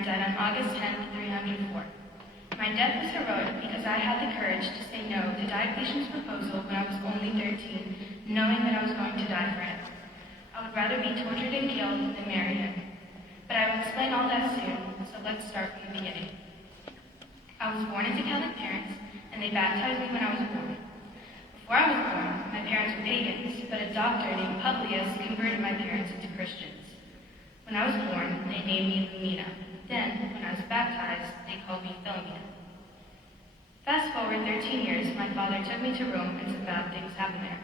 I died on August 10th, 304. My death was heroic because I had the courage to say no to Diocletian's proposal when I was only 13, knowing that I was going to die for him. I would rather be tortured and killed than marry him. But I will explain all that soon, so let's start from the beginning. I was born into Catholic parents, and they baptized me when I was born. Before I was born, my parents were pagans, but a doctor named Publius converted my parents into Christians. When I was born, they named me Lumina. Then, when I was baptized, they called me Philomena. Fast forward 13 years, my father took me to Rome, and some bad things happened there.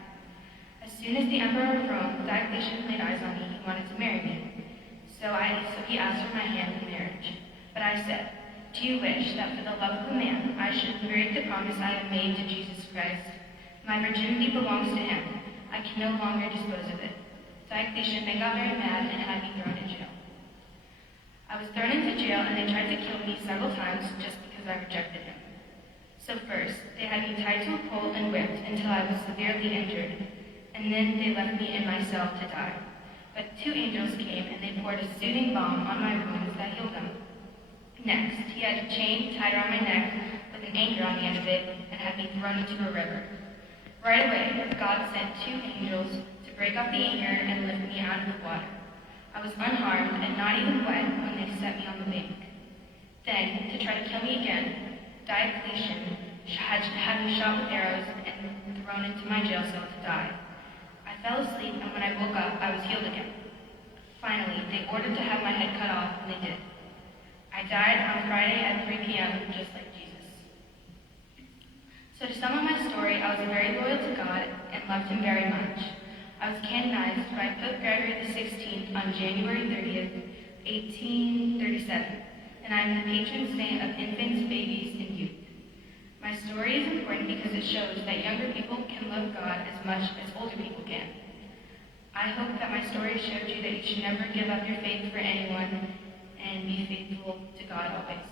As soon as the Emperor of Rome, Diocletian, laid eyes on me, he wanted to marry me. So he asked for my hand in marriage. But I said, "Do you wish that for the love of a man, I should break the promise I have made to Jesus Christ? My virginity belongs to him. I can no longer dispose of it." Diocletian then got very mad and had me thrown in jail. I was thrown into jail and they tried to kill me several times just because I rejected him. So first, they had me tied to a pole and whipped until I was severely injured, and then they left me in my cell to die. But 2 angels came and they poured a soothing balm on my wounds that healed them. Next, he had a chain tied around my neck with an anchor on the end of it and had me thrown into a river. Right away, God sent 2 angels to break off the anchor and lift me out of the water. I was unharmed and not even wet when they set me on the bank. Then, to try to kill me again, Diocletian had me shot with arrows and thrown into my jail cell to die. I fell asleep, and when I woke up, I was healed again. Finally, they ordered to have my head cut off, and they did. I died on Friday at 3 p.m., just like Jesus. So to sum up my story, I was very loyal to God and loved him very much. I was canonized by Pope Gregory XVI on January 30th, 1837, and I am the patron saint of infants, babies, and youth. My story is important because it shows that younger people can love God as much as older people can. I hope that my story showed you that you should never give up your faith for anyone and be faithful to God always.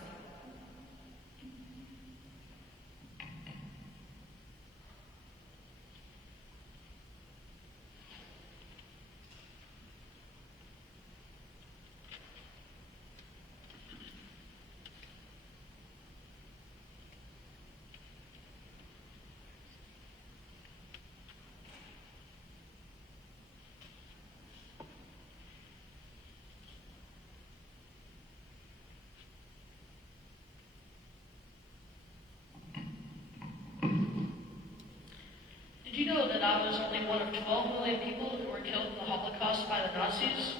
Did you know that I was only one of 12 million people who were killed in the Holocaust by the Nazis?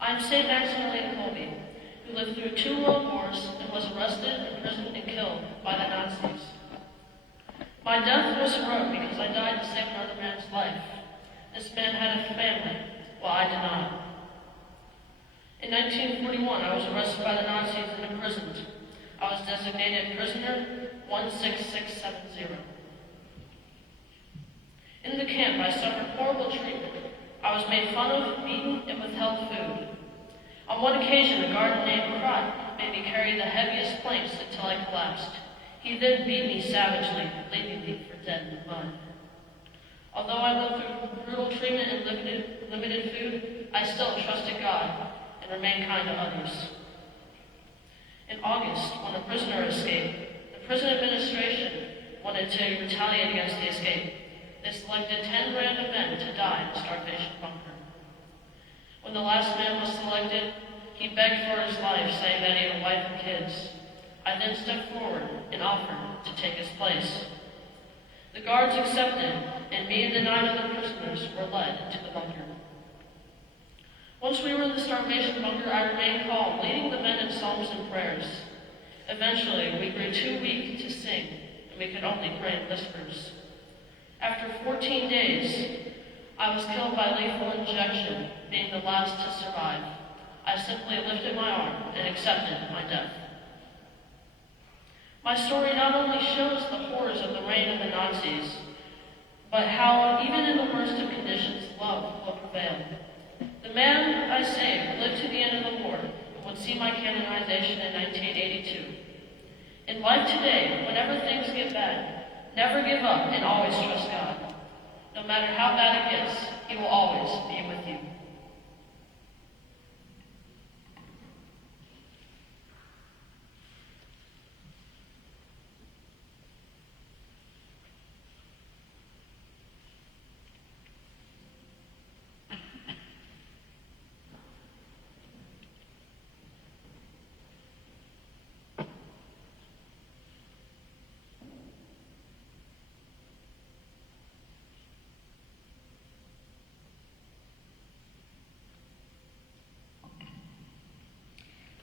I'm St. Maximilian Kolbe, who lived through 2 world wars and was arrested, imprisoned, and killed by the Nazis. My death was heroic because I died to save another man's life. This man had a family, while I did not. In 1941, I was arrested by the Nazis and imprisoned. I was designated prisoner 16670. In the camp, I suffered horrible treatment. I was made fun of, beaten, and withheld food. On one occasion, a guard named Krot made me carry the heaviest planks until I collapsed. He then beat me savagely, leaving me for dead in the mud. Although I went through brutal treatment and limited food, I still trusted God and remained kind to others. In August, when a prisoner escaped, the prison administration wanted to retaliate against the escape. They selected 10 random men to die in a starvation bunker. When the last man was selected, he begged for his life, saying that he had a wife and kids. I then stepped forward and offered to take his place. The guards accepted, and me and the 9 other prisoners were led to the bunker. Once we were in the starvation bunker, I remained calm, leading the men in psalms and prayers. Eventually, we grew too weak to sing, and we could only pray in whispers. After 14 days, I was killed by lethal injection, being the last to survive. I simply lifted my arm and accepted my death. My story not only shows the horrors of the reign of the Nazis, but how, even in the worst of conditions, love will prevail. The man I saved lived to the end of the war and would see my canonization in 1982. In life today, whenever things get bad, never give up and always trust God. No matter how bad it gets, He will always be with you.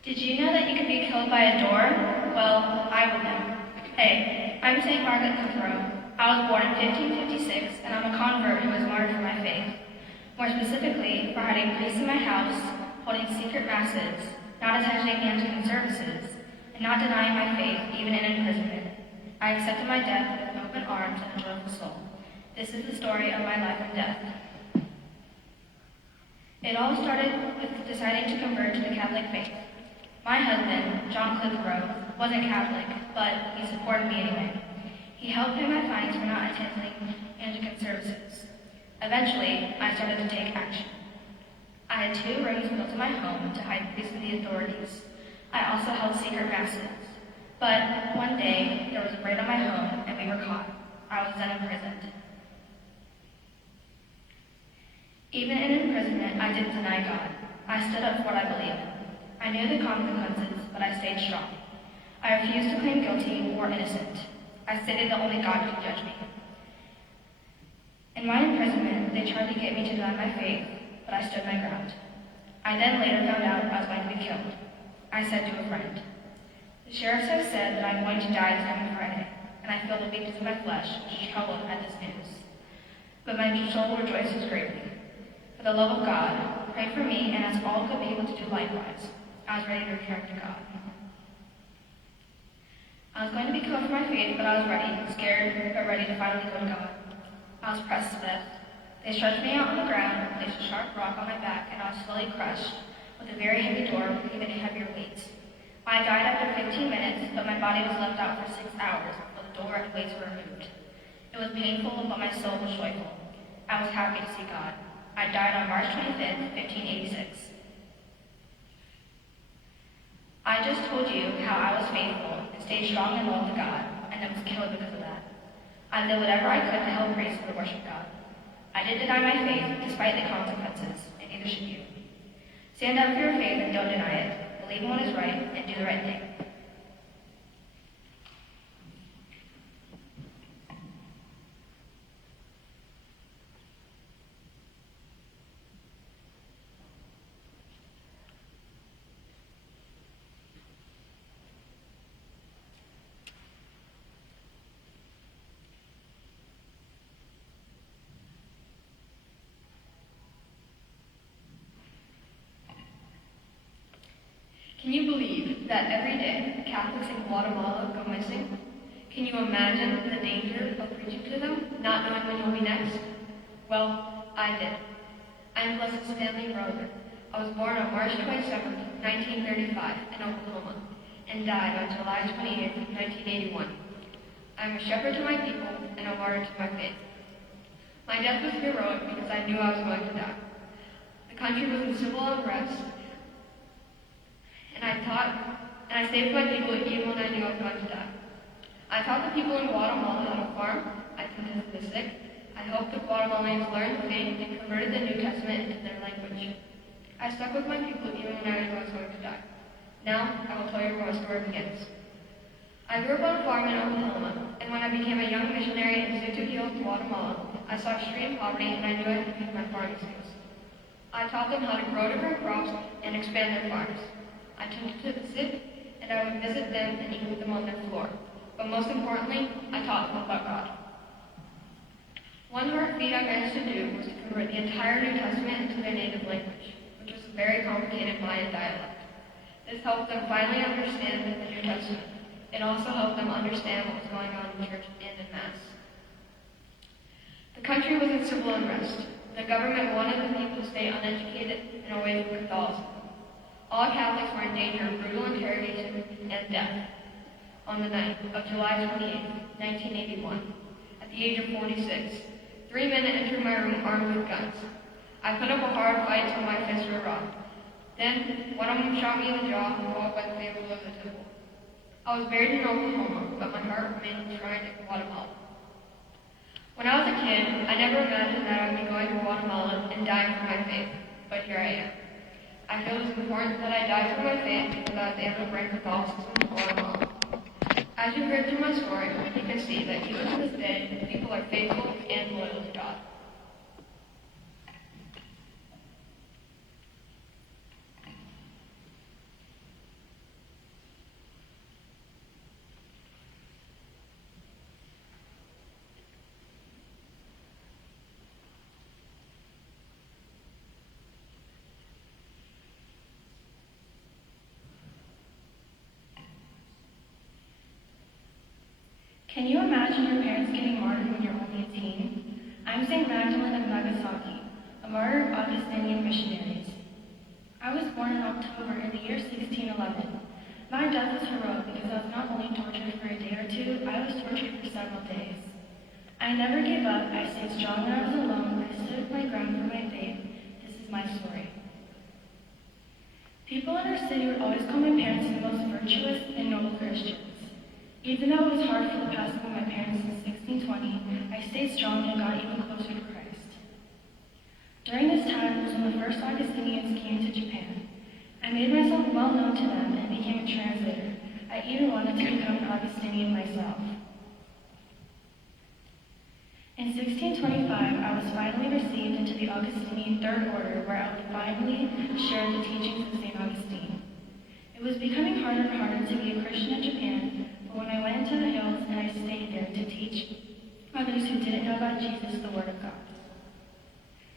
Did you know that you could be killed by a door? Well, I would know. Hey, I'm St. Margaret Clitheroe. I was born in 1556, and I'm a convert who was martyred for my faith. More specifically, for hiding priests in my house, holding secret masses, not attending Anglican services, and not denying my faith even in imprisonment. I accepted my death with open arms and a joyful soul. This is the story of my life and death. It all started with deciding to convert to the Catholic faith. My husband, John Clitheroe, wasn't Catholic, but he supported me anyway. He helped pay my fines for not attending Anglican services. Eventually, I started to take action. I had 2 rooms built in my home to hide priests from the authorities. I also held secret masses. But one day, there was a raid on my home, and we were caught. I was then imprisoned. Even in imprisonment, I didn't deny God. I stood up for what I believed in. I knew the consequences, but I stayed strong. I refused to claim guilty or innocent. I stated that only God could judge me. In my imprisonment, they tried to get me to deny my faith, but I stood my ground. I then later found out I was going to be killed. I said to a friend, "The sheriffs have said that I'm going to die this coming Friday, and I feel the weakness of my flesh, which is troubled at this news. But my soul rejoices greatly. For the love of God, pray for me and ask all good people to do likewise." I was ready to return to God. I was going to be killed for my faith, but I was ready, scared, but ready to finally go to God. I was pressed to death. They stretched me out on the ground, placed a sharp rock on my back, and I was slowly crushed with a very heavy door with even heavier weights. I died after 15 minutes, but my body was left out for 6 hours before the door and weights were removed. It was painful, but my soul was joyful. I was happy to see God. I died on March 25th, 1586. I just told you how I was faithful and stayed strong and loyal to God, and I was killed because of that. I did whatever I could to help raise and worship God. I did deny my faith, despite the consequences, and neither should you. Stand up for your faith and don't deny it. Believe in what is right and do the right thing. Can you believe that every day Catholics in Guatemala go missing? Can you imagine the danger of preaching to them, not knowing when you'll be next? Well, I did. I'm Blessed Stanley Roller. I was born on March 27, 1935, in Oklahoma, and died on July 28, 1981. I'm a shepherd to my people and a martyr to my faith. My death was heroic because I knew I was going to die. The country was in civil unrest, and I saved my people even when I knew I was going to die. I taught the people in Guatemala how to farm. I tended to the sick. I helped the Guatemalans learn faith and converted the New Testament into their language. I stuck with my people even when I knew I was going to die. Now, I will tell you where my story begins. I grew up on a farm in Oklahoma, and when I became a young missionary in Situ Hills, Guatemala, I saw extreme poverty and I knew I had to use my farming skills. I taught them how to grow different crops and expand their farms. I tended to the sick, and I would visit them and eat with them on their floor. But most importantly, I taught them about God. One hard feat I managed to do was to convert the entire New Testament into their native language, which was a very complicated Mayan dialect. This helped them finally understand the New Testament. It also helped them understand what was going on in church and in Mass. The country was in civil unrest. The government wanted the people to stay uneducated and away from Catholicism. All Catholics were in danger of brutal interrogation and death. On the night of July 28, 1981, at the age of 46, 3 men entered my room armed with guns. I put up a hard fight until my fists were raw. Then, one of them shot me in the jaw, followed by the fatal blow to the temple. I was buried in Oklahoma, but my heart remained enshrined in Guatemala. When I was a kid, I never imagined that I would be going to Guatemala and dying for my faith, but here I am. I feel it is important that I die for my faith because I was able to bring Catholicism to Guatemala. As you heard through my story, you can see that even to this day, people are faithful and loyal to God. Can you imagine your parents getting martyred when you're only a teen? I'm St. Magdalene of Nagasaki, a martyr of Augustinian missionaries. I was born in October in the year 1611. My death was heroic because I was not only tortured for a day or two, I was tortured for several days. I never gave up. I stayed strong when I was alone. I stood my ground for my faith. This is my story. People in our city would always call my parents the most virtuous and noble Christians. Even though it was hard for the passing of my parents in 1620, I stayed strong and got even closer to Christ. During this time was when the first Augustinians came to Japan. I made myself well known to them and became a translator. I even wanted to become an Augustinian myself. In 1625, I was finally received into the Augustinian Third Order, where I would finally share the teachings of St. Augustine. It was becoming harder and harder to be a Christian in Japan, but when I went into the hills and I stayed there to teach others who didn't know about Jesus, the Word of God.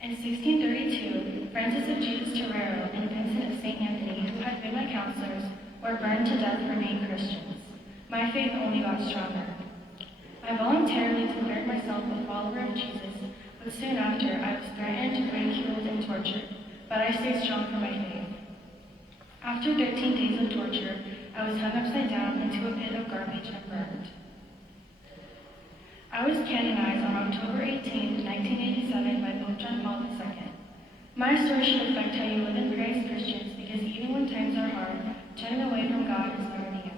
In 1632, Francis of Jesus Torero and Vincent of St. Anthony, who had been my counselors, were burned to death for being Christians. My faith only got stronger. I voluntarily declared myself a follower of Jesus, but soon after I was threatened, ridiculed, and tortured, but I stayed strong for my faith. After 13 days of torture, I was hung upside down into a pit of garbage and burned. I was canonized on October 18, 1987 by Pope John Paul II. My story should affect how you live and pray as Christians, because even when times are hard, turning away from God is never the answer.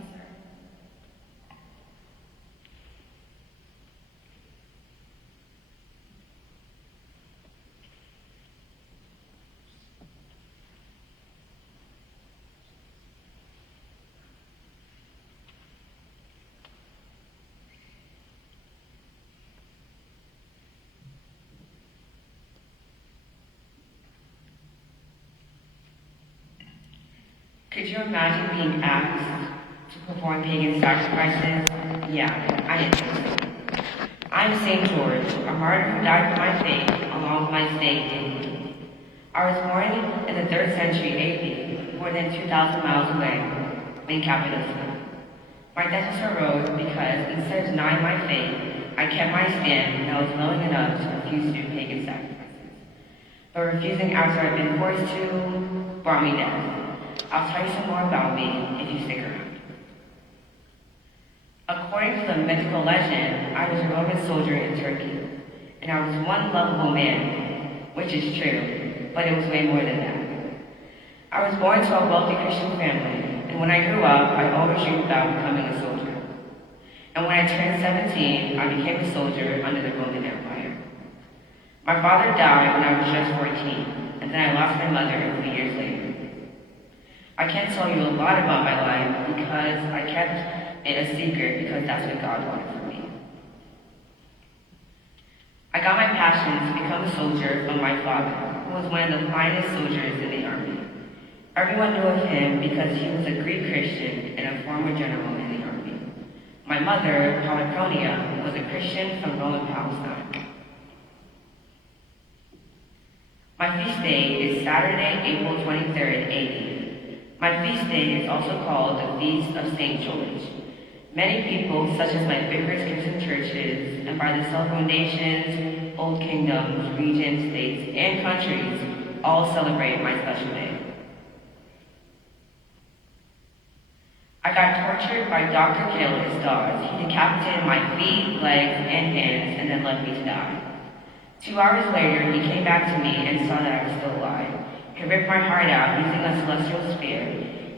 Could you imagine being asked to perform pagan sacrifices? Yeah, I did so. I'm St. George, a martyr who died for my faith along with my stake in. I was born in the 3rd century AD, more than 2,000 miles away, in Cappadocia. My death was heroic because instead of denying my faith, I kept my stand and I was willing enough to refuse to do pagan sacrifices. But refusing after I'd been forced to brought me death. I'll tell you some more about me if you stick around. According to the mythical legend, I was a Roman soldier in Turkey, and I was one lovable man, which is true, but it was way more than that. I was born to a wealthy Christian family, and when I grew up, I always dreamed about becoming a soldier. And when I turned 17, I became a soldier under the Roman Empire. My father died when I was just 14, and then I lost my mother 3 years later. I can't tell you a lot about my life because I kept it a secret because that's what God wanted for me. I got my passion to become a soldier from my father, who was one of the finest soldiers in the army. Everyone knew of him because he was a Greek Christian and a former general in the army. My mother, Polychronia, was a Christian from Roman Palestine. My feast day is Saturday, April 23rd, AD. My feast day is also called the Feast of St. George. Many people, such as my vicars, Christian churches, and by the several nations, old kingdoms, regions, states, and countries, all celebrate my special day. I got tortured by Dr. Kill his dogs. He decapitated my feet, legs, and hands, and then left me to die. 2 hours later, he came back to me and saw that I was still alive. He ripped my heart out using a celestial spear.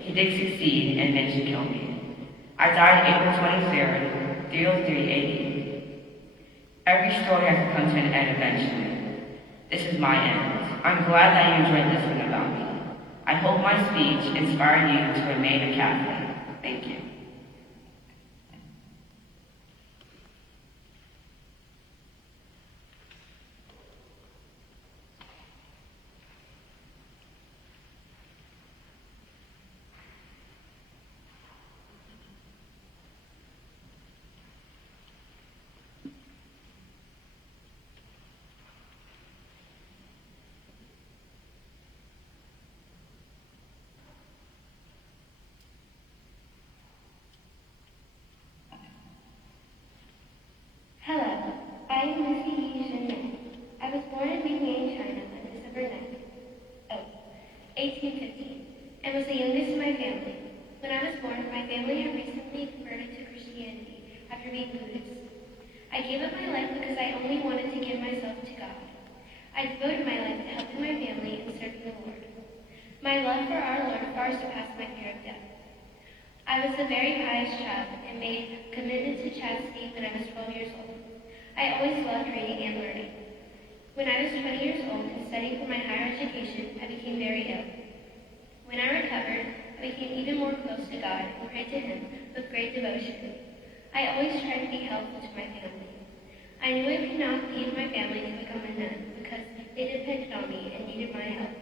He did succeed and managed to kill me. I died April 23rd, 303 AD. Every story has to come to an end eventually. This is my end. I'm glad that you enjoyed listening about me. I hope my speech inspired you to remain a Catholic. Thank you. became Buddhist. I gave up my life because I only wanted to give myself to God. I devoted my life to helping my family and serving the Lord. My love for our Lord far surpassed my fear of death. I was a very pious child and made a commitment to chastity when I was 12 years old. I always loved reading and learning. When I was 20 years old and studying for my higher education, I became very ill. When I recovered, I became even more close to God and prayed to Him with great devotion. I always tried to be helpful to my family. I knew I could not leave my family to become a nun because they depended on me and needed my help.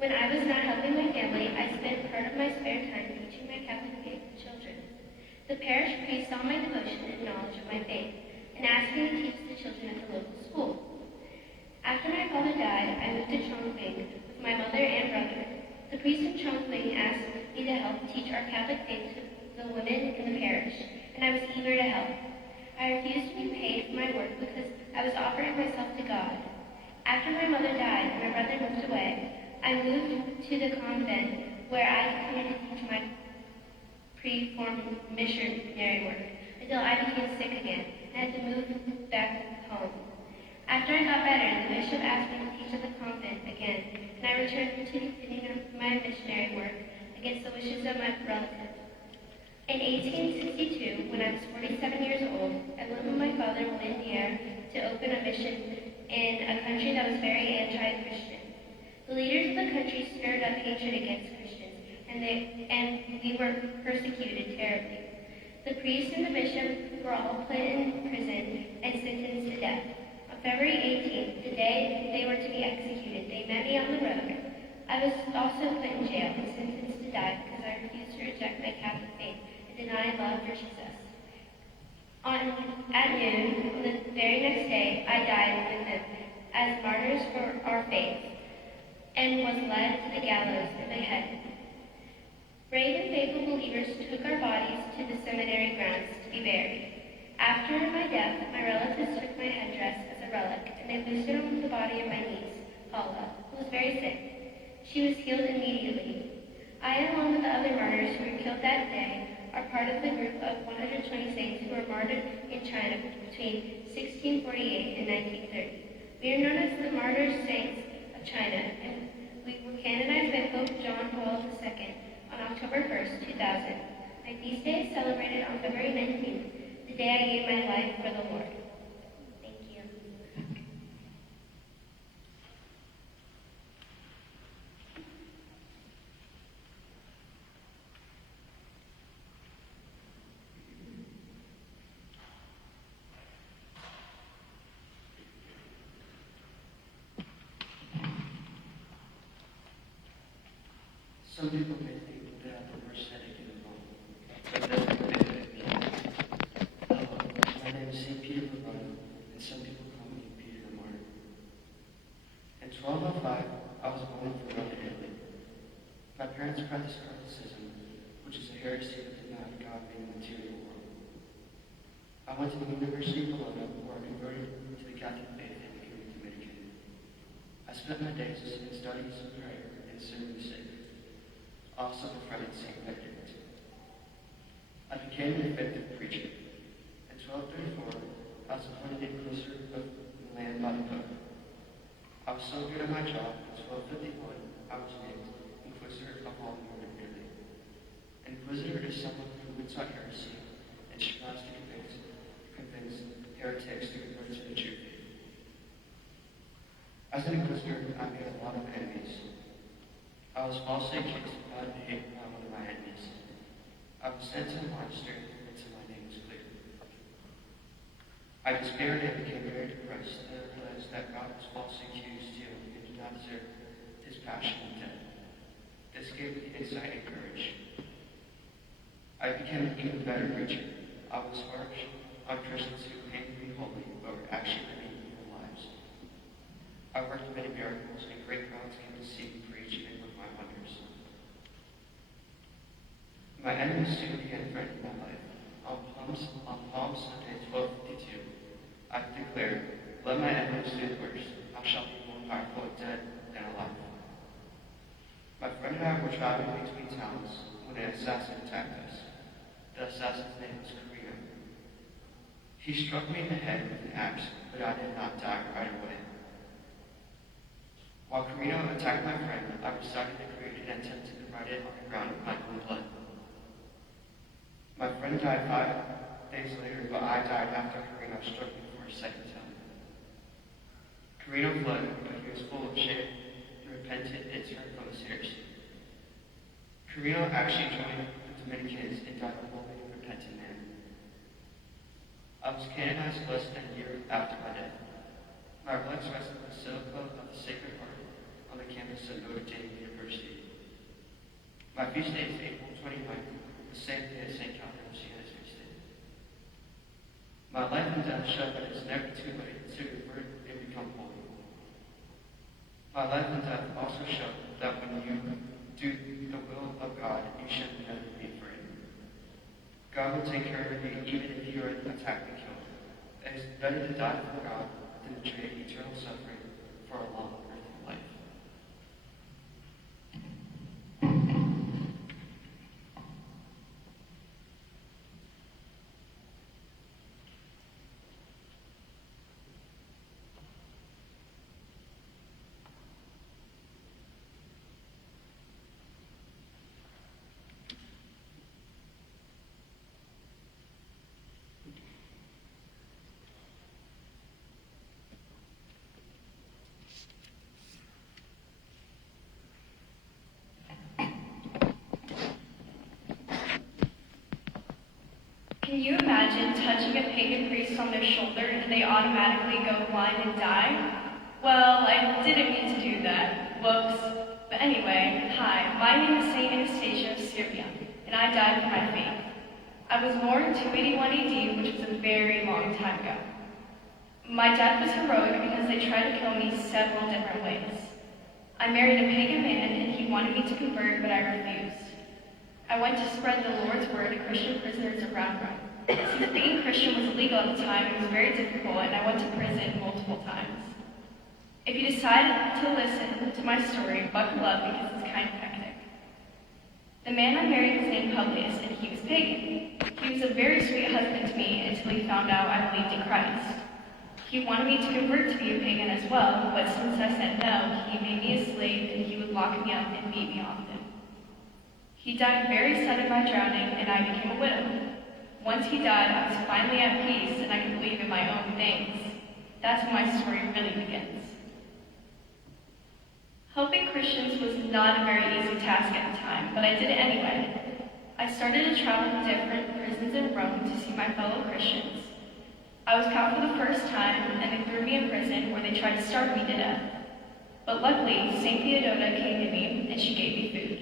When I was not helping my family, I spent part of my spare time teaching my Catholic faith children. The parish priest saw my devotion and knowledge of my faith and asked me to teach the children at the local school. After my father died, I moved to Chongqing with my mother and brother. The priest in Chongqing asked me to help teach our Catholic faith to the women in the parish, and I was eager to help. I refused to be paid for my work because I was offering myself to God. After my mother died and my brother moved away, I moved to the convent where I continued to teach my pre-formed missionary work until I became sick again and had to move back home. After I got better, the bishop asked me to teach at the convent again, and I returned to continue my missionary work against the wishes of my relatives. In 1862, when I was 47 years old, I went with my father to India to open a mission in a country that was very anti-Christian. The leaders of the country stirred up hatred against Christians, and we were persecuted terribly. The priest and the bishop were all put in prison and sentenced to death. On February 18th, the day they were to be executed, they met me on the road. I was also put in jail and sentenced to die because I refused to reject my Catholic faith and deny love for Jesus. At noon, on the very next day, I died with them as martyrs for our faith and was led to the gallows and beheaded. Brave and faithful believers took our bodies to the cemetery grounds to be buried. After my death, my relatives took my headdress as a relic, and they placed it on the body of my niece, Paula, who was very sick. She was healed immediately. I, along with the other martyrs who were killed that day, are part of the group of 120 saints who were martyred in China between 1648 and 1930. We are known as the Martyr Saints of China, and we were canonized by Pope John Paul II on October 1st, 2000. My feast day is celebrated on February 19th, the day I gave my life for the Lord. Thank you. Some people may think that I'm the worst headache in the world, but that's not what it means. My name is St. Peter Bravado, and some people call me Peter the Martyr. In 1205, I was born from Northern Italy. My parents practiced Catholicism, which is a heresy that denied God made the material world. I went to the University of Bologna, where I converted to the Catholic faith and became a Dominican. I spent my days in studies, prayer, and serving the sick. Also befriended St. Benedict. I became an effective preacher. In 1234, I was appointed Inquisitor of Milan by the Pope. I was so good at my job, in 1251, I was named Inquisitor of all Northern Italy. Inquisitor is someone who roots out heresy and strives to convince heretics to convert to the true faith. As an Inquisitor, I made a lot of enemies. I was falsely accused of bad behavior by one of my enemies. I was sent to a monastery until my name was clear. I despaired and became very depressed, and I realized that God was falsely accused too and did not deserve his passion and death. This gave me insight and courage. I became an even better preacher. I was harsh on Christians who claimed to be holy but were actually living evil lives. I worked many miracles, and great crowds came to see me preach and with my wonders. My enemies soon began threatening my life. On Palm Sunday, 1252, I declared, "Let my enemies do the worst. I shall be more powerful dead than alive." My friend and I were traveling between towns when an assassin attacked us. The assassin's name was Korea. He struck me in the head with an axe, but I did not die right away. While Carino attacked my friend, I recited the creed and attempted to write it on the ground with my own blood. My friend died 5 days later, but I died after Carino struck me for a second time. Carino fled, but he was full of shame and repented and turned from his heresy. Carino actually joined the Dominicans and died a holy and repentant man. I was canonized less than a year after my death. My relics rest in the Basilica of the Sacred Heart on the campus of Notre Dame University. My feast day is April 29th, the same day as St. Catherine of Siena's feast day. My life and death show that it is never too late to convert and become holy. My life and death also show that when you do the will of God, you should never be afraid. God will take care of you even if you are attacked and killed. It is better to die for God than to trade eternal suffering for a long earthly life. Can you imagine touching a pagan priest on their shoulder and they automatically go blind and die? Well, I didn't mean to do that. Whoops. But anyway, hi, my name is Saint Anastasia of Syria, and I died for my faith. I was born in 281 AD, which was a very long time ago. My death was heroic because they tried to kill me several different ways. I married a pagan man, and he wanted me to convert, but I refused. I went to spread the Lord's word to Christian prisoners around Rome. Since being Christian was illegal at the time, it was very difficult, and I went to prison multiple times. If you decide to listen to my story, buckle up because it's kind of hectic. The man I married was named Publius, and he was pagan. He was a very sweet husband to me until he found out I believed in Christ. He wanted me to convert to be a pagan as well, but since I said no, he made me a slave and he would lock me up and beat me often. He died very sudden by drowning, and I became a widow. Once he died, I was finally at peace, and I could believe in my own things. That's when my story really begins. Helping Christians was not a very easy task at the time, but I did it anyway. I started to travel to different prisons in Rome to see my fellow Christians. I was caught for the first time, and they threw me in prison where they tried to starve me to death. But luckily, St. Theodota came to me, and she gave me food.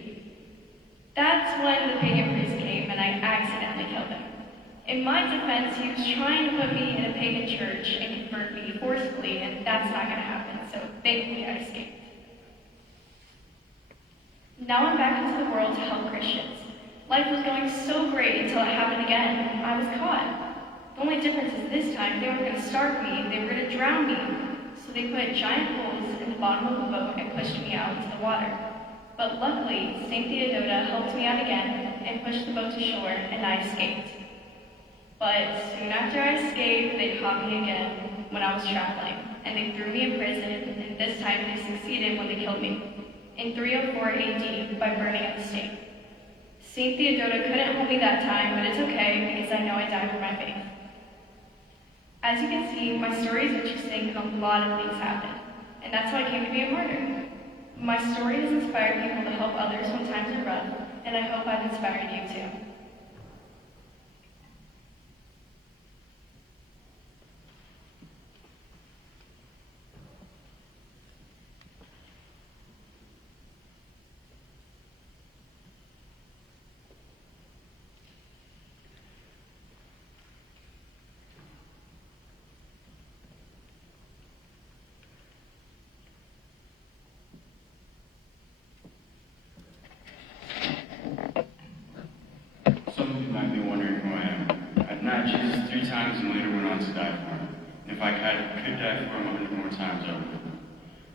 That's when the pagan priest came, and I accidentally killed him. In my defense, he was trying to put me in a pagan church and convert me forcibly, and that's not going to happen, so thankfully I escaped. Now I'm back into the world to help Christians. Life was going so great until it happened again. I was caught. The only difference is this time, they weren't going to starve me, they were going to drown me. So they put giant holes in the bottom of the boat and pushed me out into the water. But luckily, St. Theodota helped me out again and pushed the boat to shore, and I escaped. But soon after I escaped, they caught me again when I was traveling, and they threw me in prison, and this time they succeeded when they killed me, in 304 AD by burning at the stake. St. Theodota couldn't hold me that time, but it's okay because I know I died for my faith. As you can see, my story is interesting and a lot of things happened, and that's why I came to be a martyr. My story has inspired people to help others when times are rough, and I hope I've inspired you too. Some of you might be wondering who I am. I denied Jesus 3 times and later went on to die for him. And if I could die for him 100 more times, I would.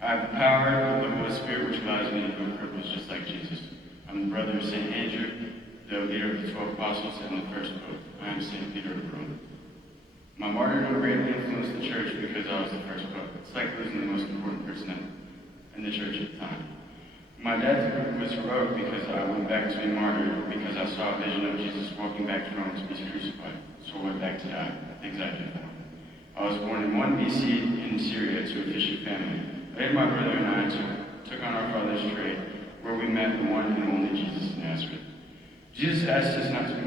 I have the power of the Holy Spirit which allows me to go cripples just like Jesus. I'm the brother of St. Andrew, the leader of the 12 apostles, and the first pope. I am St. Peter of Rome. My martyrdom greatly influenced the church because I was the first pope. It's like losing the most important person in the church at the time. My death was heroic because I went back to being martyred, because I saw a vision of Jesus walking back to Rome to be crucified. So I went back to die, things I did for him. I was born in 1 BC in Syria to a fishing family. Later, my brother and I took on our father's trade, where we met the one and only Jesus of Nazareth. Jesus asked us not to be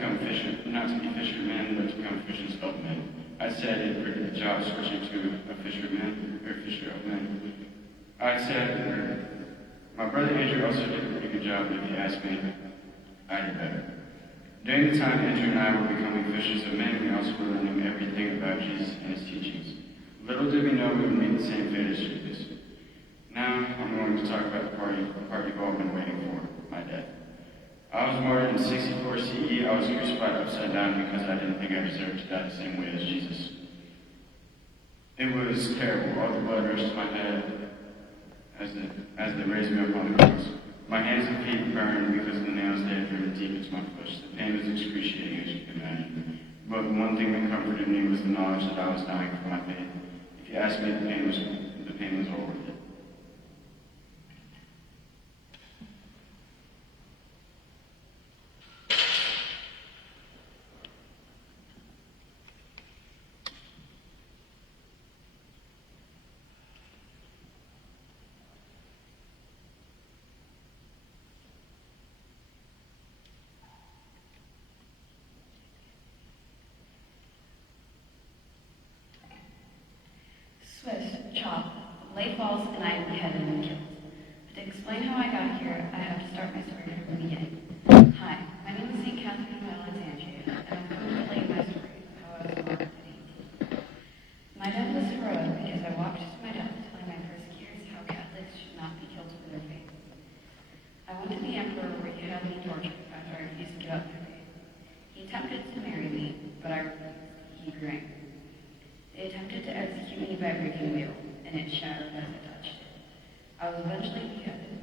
fishermen, but to become fishers of men. I said he did a pretty good job switching to a fisher of men. I said, my brother Andrew also did a pretty good job, but if you ask me, I did better. During the time Andrew and I were becoming fishers of men, we also were learning everything about Jesus and his teachings. Little did we know we would meet the same fate as Jesus. Now I'm going to talk about the part you've all been waiting for, my death. I was martyred in 64 CE. I was crucified upside down because I didn't think I deserved to die the same way as Jesus. It was terrible. All the blood rushed to my head as they raised me up on the cross. My hands and feet burned because the nails they had driven deep into my flesh. The pain was excruciating, as you can imagine. But the one thing that comforted me was the knowledge that I was dying for my faith. If you ask me, the pain was all worth it. Swiss, chop, lay falls, and I am beheaded and killed. But to explain how I got here, I have to start my story from the beginning. Hi, my name is St. Catherine of Alexandria, and I'm going to relate my story of how I was martyred at 18. My death was heroic because I walked to my death telling my persecutors how Catholics should not be killed for their faith. I went to the emperor where he had me tortured after I refused to give up my faith. He attempted to marry me, but I refused. He grew angry. They attempted to execute me by breaking a wheel, and it shattered as I touched it. I was eventually beheaded.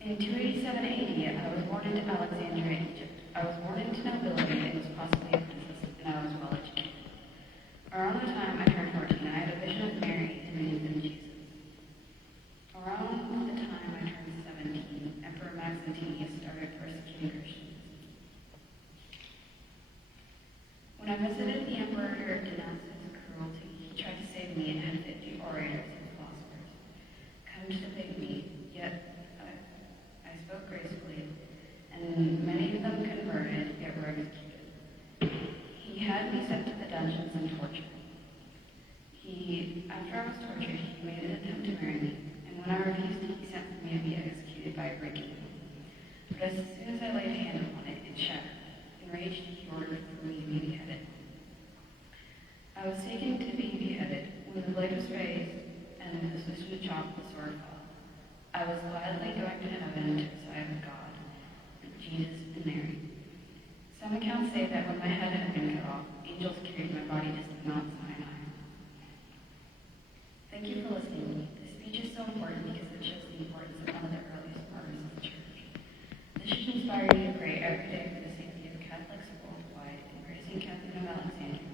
In 287 AD, I was born into Alexandria, Egypt. I was born into nobility and was possibly a princess, and I was well educated. Around the time I turned 14, I had a vision of Mary and an infant Jesus. Around the time I turned 17, Emperor Maxentius started persecuting Christians. When I visited the emperor to denounce his cruelty, he tried to save me and had 50 orators and philosophers come to debate me, yet I spoke gracefully, and many of them converted, yet were executed. He had me sent to the dungeons and tortured. After I was tortured, he made an attempt to marry me, and when I refused, he sent for me to be executed by a breaking wheel. But as soon as I laid a hand upon it, it shattered. Enraged, he ordered for me to be beheaded. I was taken to be beheaded when the blade was raised and the position to chop the sword fell. I was gladly going to heaven to reside with God, with Jesus and Mary. Some accounts say that when my head had been cut off, angels carried my body to Mount Sinai. Thank you for listening to me. This speech is so important because it shows the importance of one of the earliest martyrs of the church. This should inspire you to pray every day for the safety of Catholics worldwide and pray to St. Catherine of Alexandria,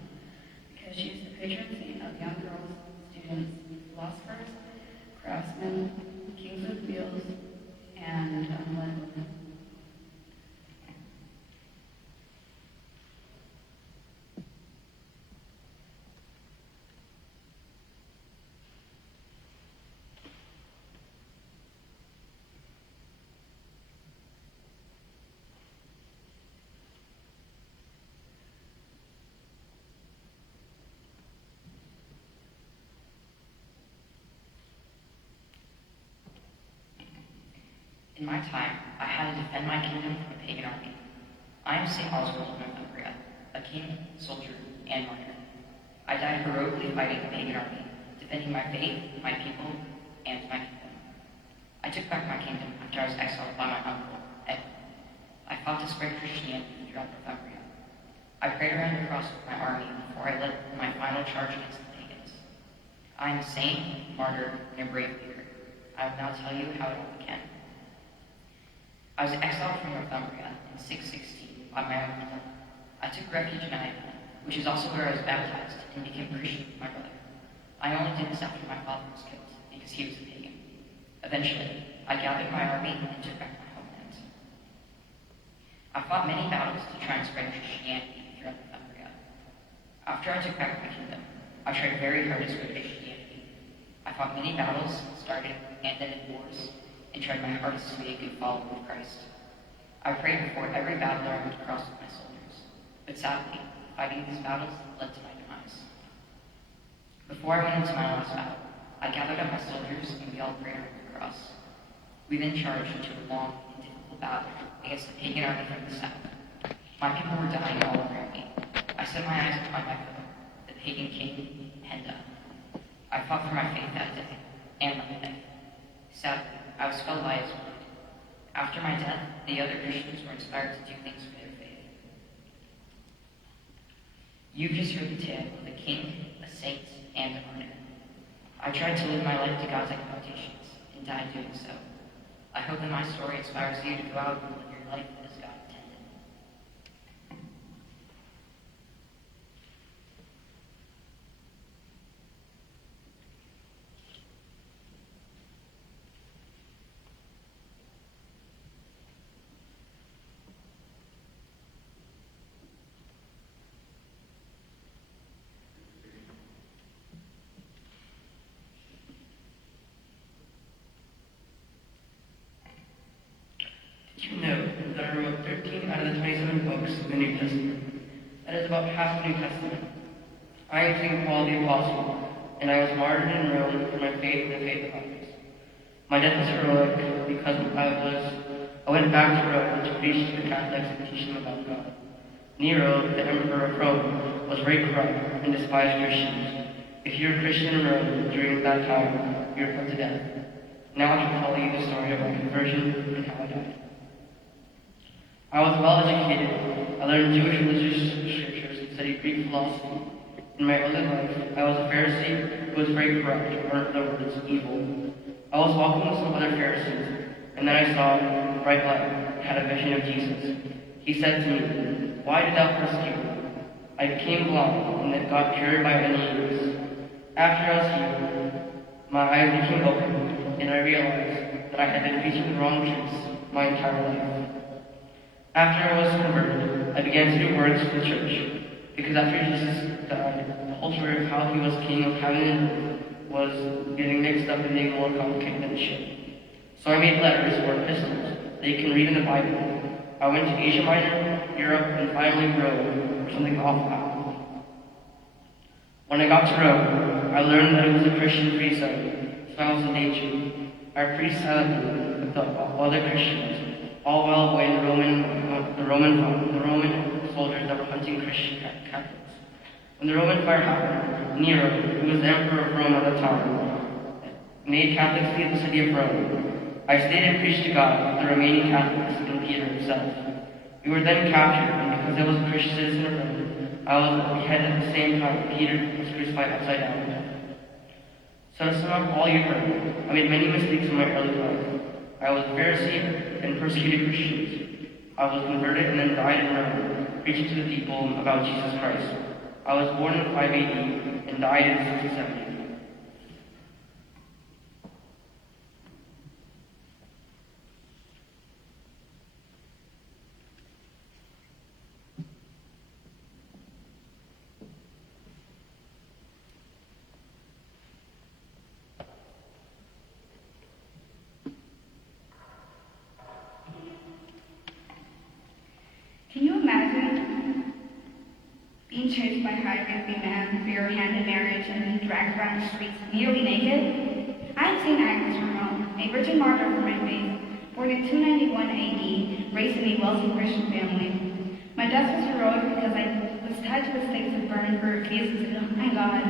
because she is the patron saint of young girls, students, philosophers, craftsmen, kings with wheels, and unwed women. In my time, I had to defend my kingdom from a pagan army. I am St. Oswald of Northumbria, a king, soldier, and martyr. I died heroically fighting the pagan army, defending my faith, my people, and my kingdom. I took back my kingdom after I was exiled by my uncle, Edward. I fought to spread Christianity throughout Northumbria. I prayed around the cross with my army before I led my final charge against the pagans. I am a saint, martyr, and a brave leader. I will now tell you how it all began. I was exiled from Northumbria in 616 by my uncle. I I took refuge in Iowa, which is also where I was baptized and became a Christian with my brother. I only did this after my father was killed, because he was a pagan. Eventually, I gathered my army and took back my homeland. I fought many battles to try and spread Christianity throughout Northumbria. After I took back my kingdom, I tried very hard to spread Christianity. I fought many battles, started and ended wars, and tried my hardest to be a good follower of Christ. I prayed before every battle I went across with my soldiers, but sadly, fighting these battles led to my demise. Before I went into my last battle, I gathered up my soldiers and we all prayed around the cross. We then charged into a long and difficult battle against the pagan army from the south. My people were dying all around me. I set my eyes upon my foe, the pagan king, Henda. I fought for my faith that day, and my life. Sadly, I was felled by his wound. After my death, the other Christians were inspired to do things for their faith. You've just heard the tale of a king, a saint, and a martyr. I tried to live my life to God's expectations, and died doing so. I hope that my story inspires you to go out and live your life as God intended. Did you know that I wrote 13 out of the 27 books in the New Testament? That is about half the New Testament. I am St. Paul the Apostle, and I was martyred in Rome for my faith and the faith of others. My death was heroic because I went back to Rome to preach to the Catholics and teach them about God. Nero, the emperor of Rome, was very corrupt and despised Christians. If you were a Christian in Rome during that time, you were put to death. Now I can tell you the story of my conversion and how I died. I was well educated. I learned Jewish religious scriptures and studied Greek philosophy. In my early life, I was a Pharisee who was very corrupt, or in other words, evil. I was walking with some other Pharisees, and then I saw a bright light, had a vision of Jesus. He said to me, "Why did thou persecute me?" I became blind, and then got cured by many years. After I was healed, my eyes became open, and I realized that I had been preaching the wrong truths my entire life. After I was converted, I began to do works for the church, because after Jesus died, the whole story of how he was king of heaven and earth was getting mixed up and being more complicated than it should. So I made letters or epistles that you can read in the Bible. I went to Asia Minor, Europe, and finally Rome, where something awful happened. When I got to Rome, I learned that it was a Christian precept, so I was in danger. I preached silently with the other Christians, all while avoiding the Roman soldiers that were hunting Christian Catholics. When the Roman fire happened, Nero, who was the emperor of Rome at the time, made Catholics leave the city of Rome. I stayed and preached to God with the remaining Catholics and Peter himself. We were then captured, and because I was a Christian citizen of Rome, I was beheaded at the same time Peter was crucified upside down. So to sum up all you heard, I made many mistakes in my early life. I was a Pharisee and persecuted Christians. I was converted and then died in Rome, preaching to the people about Jesus Christ. I was born in 5 AD and died in 67 AD. Can you imagine being chased by a high-ranking man for your hand in marriage and being dragged around the streets nearly naked? I am St. Agnes from Rome, a virgin martyr for my faith, born in 291 AD, raised in a wealthy Christian family. My death was heroic because I was tied to the stakes of burn for refusing to deny God.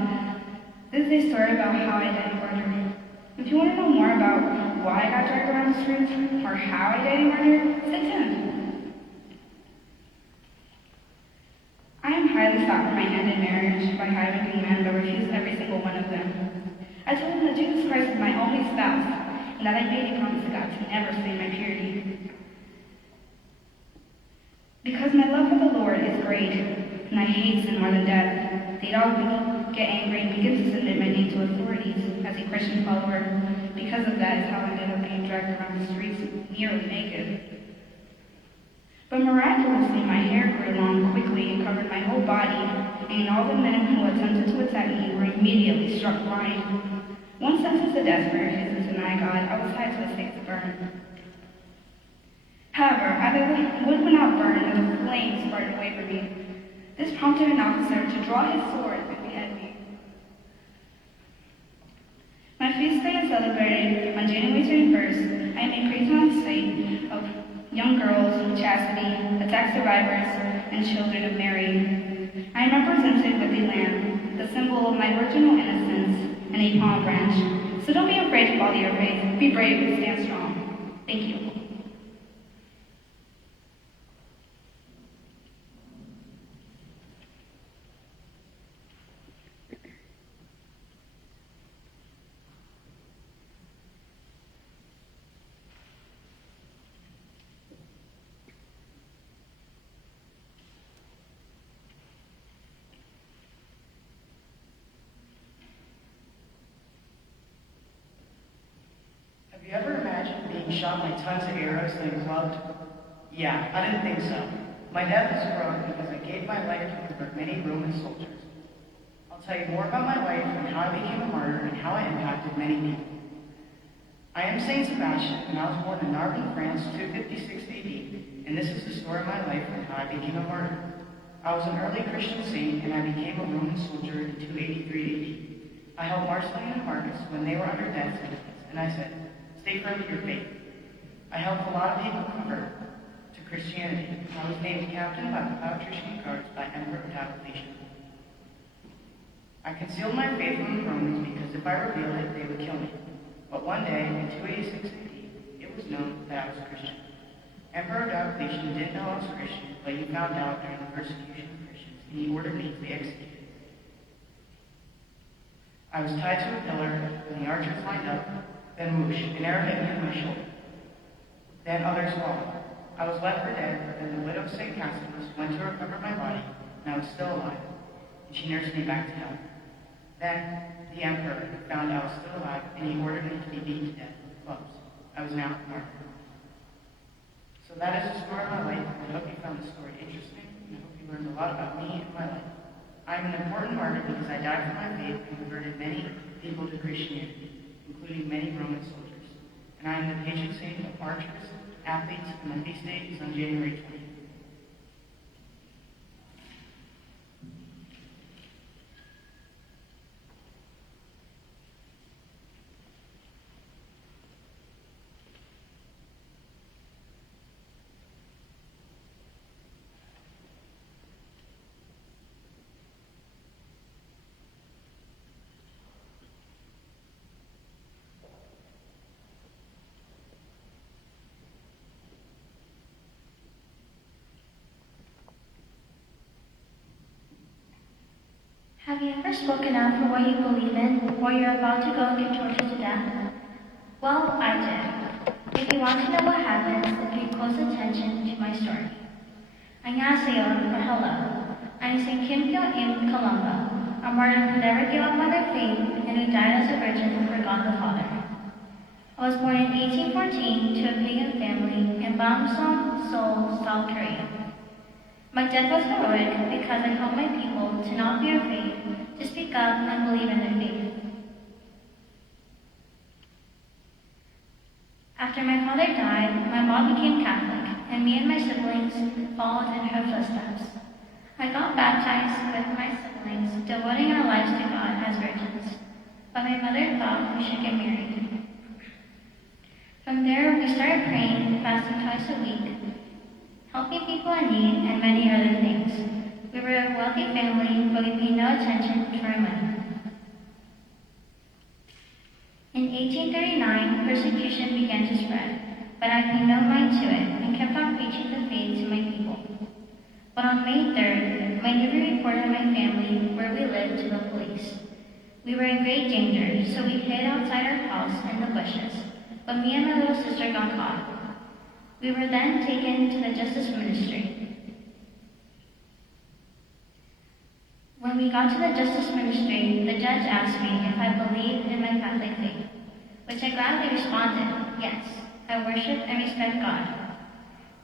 This is a story about how I died a martyr. If you want to know more about why I got dragged around the streets or how I died a martyr, stay tuned. I am highly sought for my hand in marriage by high-ranking men, but refused every single one of them. I told them that Jesus Christ is my only spouse, and that I made a promise to God to never stain my purity. Because my love for the Lord is great, and I hate sin more than death. They'd all get angry and begin to submit my name to authorities as a Christian follower. Because of that is how I ended up being dragged around the streets nearly naked. But miraculously, my hair grew long quickly and covered my whole body, and all the men who attempted to attack me were immediately struck blind. Once sentenced to death for refusing to deny God, I was tied to a stake to burn. However, either the wood would not burn or the flames burned away from me. This prompted an officer to draw his sword and behead me. My feast day is celebrated on January 21st. I am a patron saint of young girls, chastity, attack survivors, and children of Mary. I am represented with a lamb, the symbol of my virginal innocence, and a palm branch. So don't be afraid to follow your faith. Be brave and stand strong. Thank you. Have you ever imagined being shot by tons of arrows then clubbed? Yeah, I didn't think so. My death is heroic because I gave my life to convert many Roman soldiers. I'll tell you more about my life and how I became a martyr and how I impacted many people. I am Saint Sebastian, and I was born in Narbonne, France, 256 AD, and this is the story of my life and how I became a martyr. I was an early Christian saint, and I became a Roman soldier in 283 AD. I helped Marcelline and Marcus when they were under death sentence, and I said, stay firm to your faith. I helped a lot of people convert to Christianity. I was named captain by the patrician guards by Emperor Diocletian. I concealed my faith from the Romans because if I revealed it, they would kill me. But one day, in 286 AD, it was known that I was a Christian. Emperor Diocletian didn't know I was Christian, but he found out during the persecution of Christians, and he ordered me to be executed. I was tied to a pillar, and the archers lined up. Then whoosh, an arrow hit me on my shoulder. Then others followed. I was left for dead, but then the widow of St. Casimus went to recover my body, and I was still alive, and she nursed me back to health. Then the emperor found I was still alive, and he ordered me to be beaten to death with clubs. I was now a martyr. So that is the story of my life, and I hope you found the story interesting, and I hope you learned a lot about me and my life. I am an important martyr because I died for my faith and converted many people to Christianity, including many Roman soldiers. And I am the patron saint of archers, athletes, and my feast day is on January 20th. Have you ever spoken out for what you believe in, or you're about to go and get tortured to death? Well, I did. If you want to know what happens, then pay close attention to my story. 안녕하세요, or hello. I'm St. Kim Kyo-im Columba, a martyr who never gave up on their faith and who died as a virgin for God the Father. I was born in 1814 to a pagan family in Bangsan, Seoul, South Korea. My death was heroic because I helped my people to not be afraid, to speak up and believe in their faith. After my father died, my mom became Catholic, and me and my siblings followed in her footsteps. I got baptized with my siblings, devoting our lives to God as virgins. But my mother thought we should get married. From there, we started praying, fasting twice a week, helping people in need, and many other things. We were a wealthy family, but we paid no attention to our money. In 1839, persecution began to spread, but I paid no mind to it and kept on preaching the faith to my people. But on May 3rd, my neighbor reported my family where we lived to the police. We were in great danger, so we hid outside our house in the bushes, but me and my little sister got caught. We were then taken to the Justice Ministry. When we got to the justice ministry, the judge asked me if I believed in my Catholic faith, which I gladly responded, yes, I worship and respect God.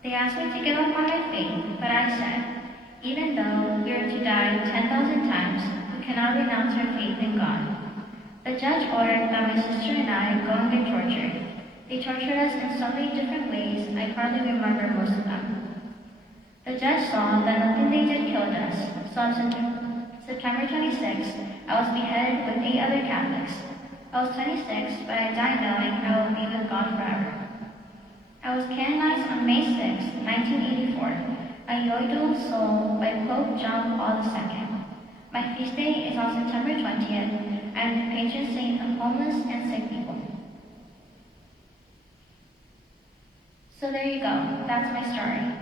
They asked me to give up on my faith, but I said, even though we are to die 10,000 times, we cannot renounce our faith in God. The judge ordered that my sister and I go and get tortured. They tortured us in so many different ways, I hardly remember most of them. The judge saw that nothing they did killed us, so on September 26th, I was beheaded with 8 other Catholics. I was 26, but I died knowing I will be with God forever. I was canonized on May 6, 1984, a yodel soul by Pope John Paul II. My feast day is on September 20th. I am the patron saint of homeless and sick people. So there you go, that's my story.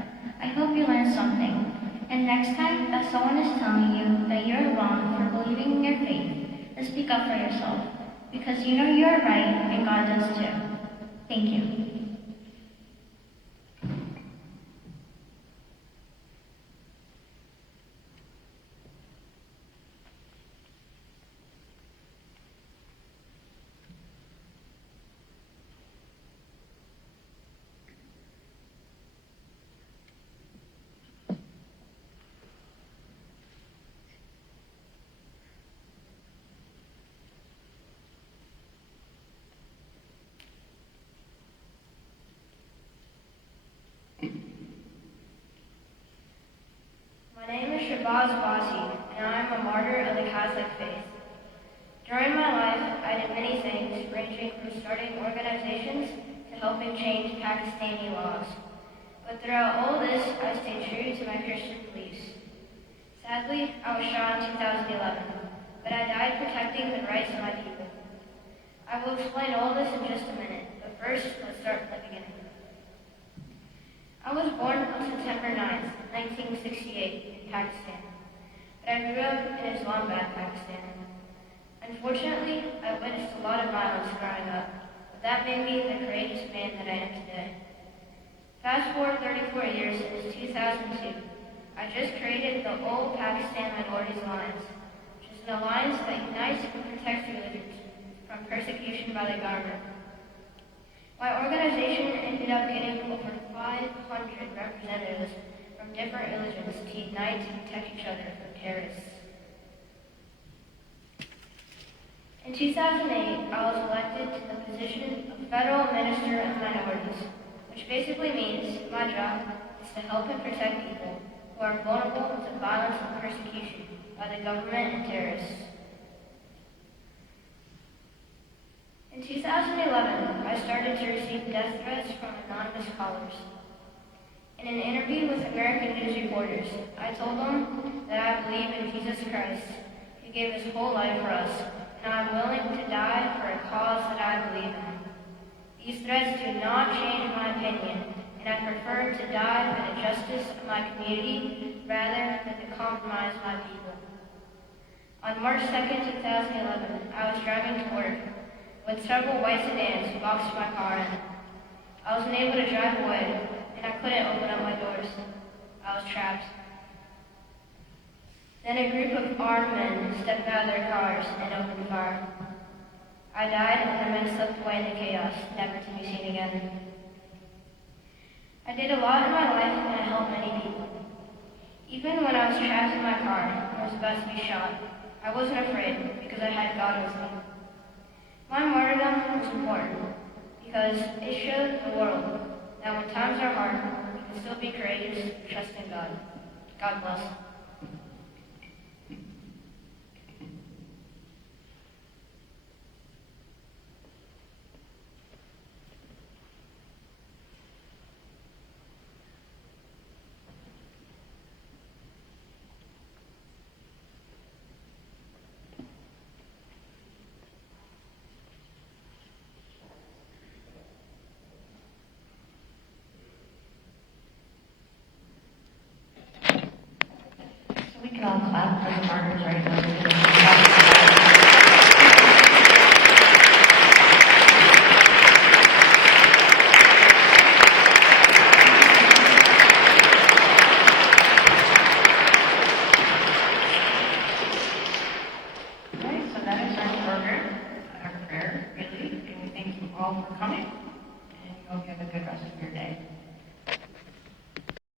I hope you learned something. And next time that someone is telling you that you're wrong for believing in your faith, then speak up for yourself, because you know you're right and God does too. Thank you. My name is Shabazz Basi, and I am a martyr of the Catholic faith. During my life, I did many things, ranging from starting organizations to helping change Pakistani laws. But throughout all this, I stayed true to my Christian beliefs. Sadly, I was shot in 2011, but I died protecting the rights of my people. I will explain all this in just a minute, but first, let's start from the beginning. I was born on September 9th, 1968, in Pakistan, but I grew up in Islamabad, Pakistan. Unfortunately, I witnessed a lot of violence growing up, but that made me the courageous man that I am today. Fast forward 34 years, and it's 2002. I just created the All Pakistan Minorities Alliance, which is an alliance that unites and protects religions from persecution by the government. My organization ended up getting over 500 representatives from different religions to unite and protect each other from terrorists. In 2008, I was elected to the position of Federal Minister of Minorities, which basically means my job is to help and protect people who are vulnerable to violence and persecution by the government and terrorists. In 2011, I started to receive death threats from anonymous callers. In an interview with American news reporters, I told them that I believe in Jesus Christ, who gave his whole life for us, and I am willing to die for a cause that I believe in. These threats do not change my opinion, and I prefer to die for the justice of my community rather than to compromise my people. On March 2nd, 2011, I was driving to work with several white sedans boxed my car in. I was unable to drive away, and I couldn't open up my doors. I was trapped. Then a group of armed men stepped out of their cars and opened fire. I died, and the men slipped away in the chaos, never to be seen again. I did a lot in my life, and I helped many people. Even when I was trapped in my car and was about to be shot, I wasn't afraid because I had God with me. My martyrdom was important because it showed the world that when times are hard, we can still be courageous and trust in God. God bless. We can all clap for the martyrs right now. all for coming.